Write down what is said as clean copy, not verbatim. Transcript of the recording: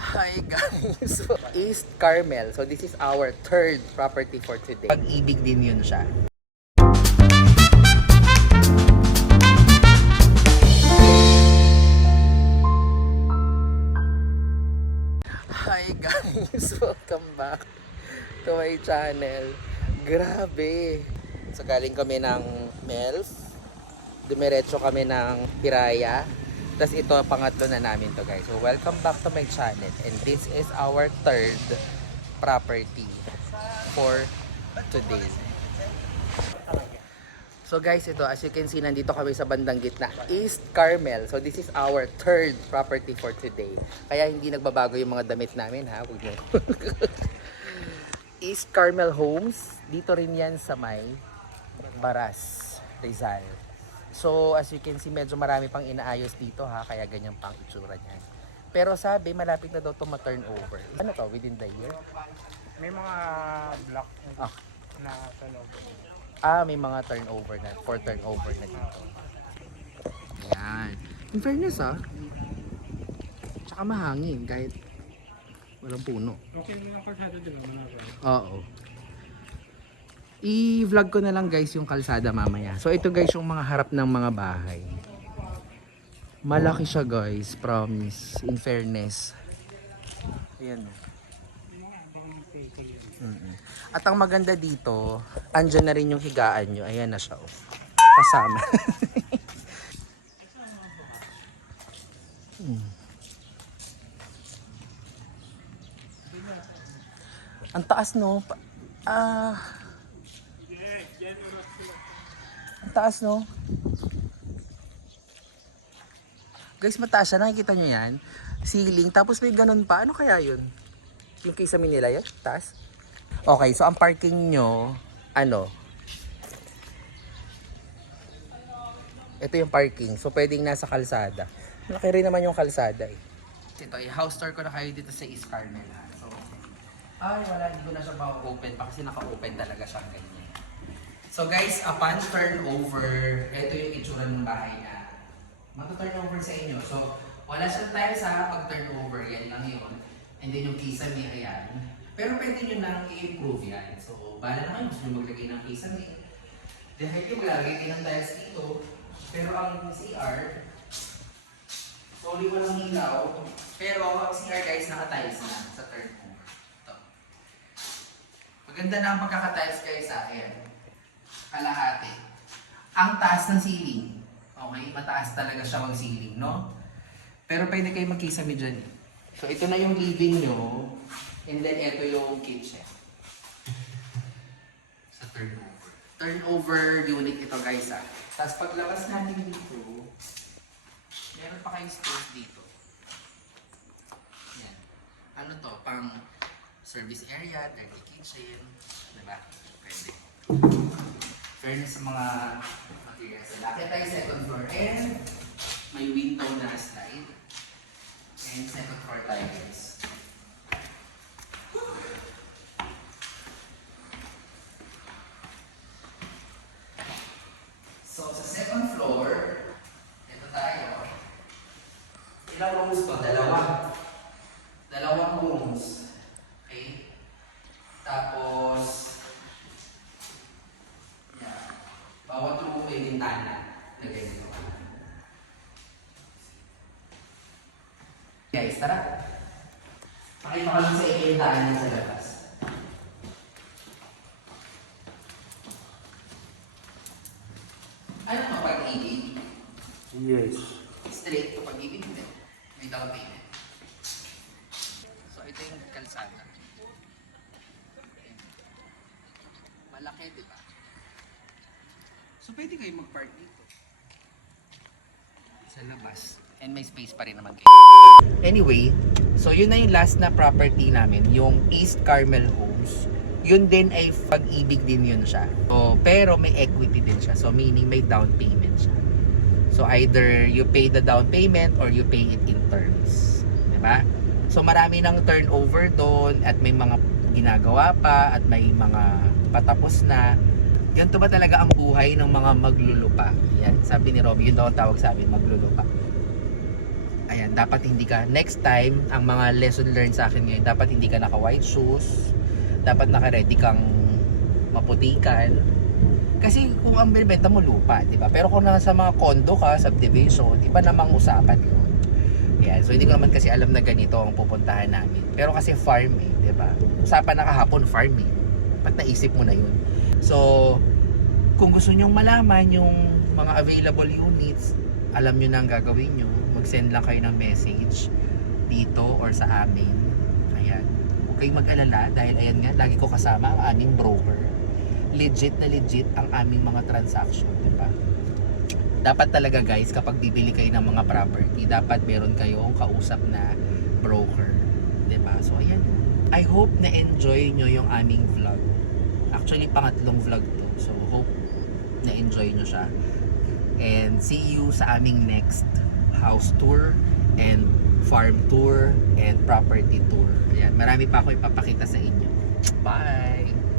Hi guys! So, East Carmel. So this is our third property for today. Pag-ibig din yun siya. Hi guys! Welcome back to my channel. Grabe! So galing kami ng Melf. Dumiretso kami ng Piraya. Tapos ito, pangatlo na namin to guys. So welcome back to my channel. And this is our third property for today. So guys, ito as you can see, nandito kami sa bandang gitna, East Carmel. So this is our third property for today. Kaya hindi nagbabago yung mga damit namin ha. Huwag niyo. East Carmel Homes. Dito rin yan sa may Baras, Rizal. So as you can see, medyo marami pang inaayos dito ha, kaya ganyan pang itsura niya. Pero sabi, malapit na daw ito ma-turnover. Ano to, within the year? May mga block na turnover. May mga turnover na, for turnover na dito. Ayan. In fairness tsaka mahangin kahit walang puno. Okay mo lang kalsada din naman natin. Oo. I-vlog ko na lang guys yung kalsada mamaya. So ito guys yung mga harap ng mga bahay. Malaki siya guys, promise. In fairness. Ayan. At ang maganda dito, andyan na rin yung higaan nyo. Ayan na siya. Kasama. Ang taas no. Ang taas no. Guys, mataas siya. Nakikita nyo yan? Ceiling. Tapos may ganun pa. Ano kaya yun? Yung Kisame nila yan? Taas? Okay, so ang parking nyo, ito yung parking. So pwedeng nasa kalsada. Malaki rin naman yung kalsada eh. Ito, i-house tour ko na kayo dito sa East Carmel. So, wala, hindi ko na siya ma-open pa kasi naka-open talaga siya ganyan. So guys, upon turnover, ito yung itsura ng bahay na matu-turnover sa inyo. So, wala siyang tiles pag-turnover, yan lang yun. And then yung Kisame, ayan. Pero pwede nyo nang i-improve yan. So, bala naman, gusto nyo maglagay ng Kisame. Dahil yung maglagay kayo ng tiles dito. Pero ang CR, solely walang ilaw. Pero ang CR guys, naka-tiles na sa turnover. Ito. Maganda na ang pagkaka-tiles guys ayan. Kalahati. Ang taas ng ceiling. Okay, mataas talaga siya ang ceiling, no? Pero pwede kayo mag-Kisame dyan. So, ito na yung living nyo. And then, ito yung kitchen. Sa turnover. Turnover unit ito, guys, Tapos, paglabas natin dito, meron pa kayong space dito. Yan. Ano to? Pang service area, dirty kitchen. Diba? Pwede. Fairness sa mga materials. Lakit tayo second floor. And, may window na slide. And second floor tayo, guys. So, sa second floor, ito tayo. Ilang rooms to? Dalawang rooms. Okay? Tapos, bawat room may bintana na ganito. Guys, tara. Pakita ko lang sa inyo yung daanan sa labas. Ano ito pag-ibig? Yes. Straight to pag-ibig din. May down payment. So ito yung kalsada. Malaki, di ba? So pwede kayo mag-park dito. Sa labas. And may space pa rin naman kayo. Anyway, so yun na yung last na property namin, yung East Carmel Homes. Yun din ay pag-ibig din yun siya. So, pero may equity din siya. So meaning may down payment siya. So either you pay the down payment or you pay it in terms. Diba? So marami ng turnover doon at may mga ginagawa pa at may mga patapos na. Ganito ba talaga ang buhay ng mga maglulupa? Yan, sabi ni Robby, yun daw ang tawag sa amin, maglulupa. Ayan, Ayan, dapat hindi ka, next time, ang mga lesson learned sa akin ngayon, dapat hindi ka naka white shoes, dapat naka-ready kang maputikan. Kasi kung ang binibenta mo lupa, di ba? Pero kung nasa mga condo ka, subdivision, iba namang usapan yun. Ayan, so hindi ko naman kasi alam na ganito ang pupuntahan namin. Pero kasi farming, di ba? Usapan na kahapon, farming. Ba't naisip mo na yun? So, kung gusto nyong malaman yung mga available units, alam nyo na ang gagawin nyo. Mag-send lang kayo ng message dito or sa amin. Ayan. Huwag kayong mag-alala dahil ayan nga, lagi ko kasama ang aming broker. Legit na legit ang aming mga transaction, di ba? Dapat talaga guys, kapag bibili kayo ng mga property, dapat meron kayong kausap na broker, di ba? So ayan. I hope na enjoy nyo yung aming vlog. Actually, pangatlong vlog to. So hope na enjoy nyo siya. And see you sa aming next house tour and farm tour and property tour. Ayan, marami pa ako ipapakita sa inyo. Bye!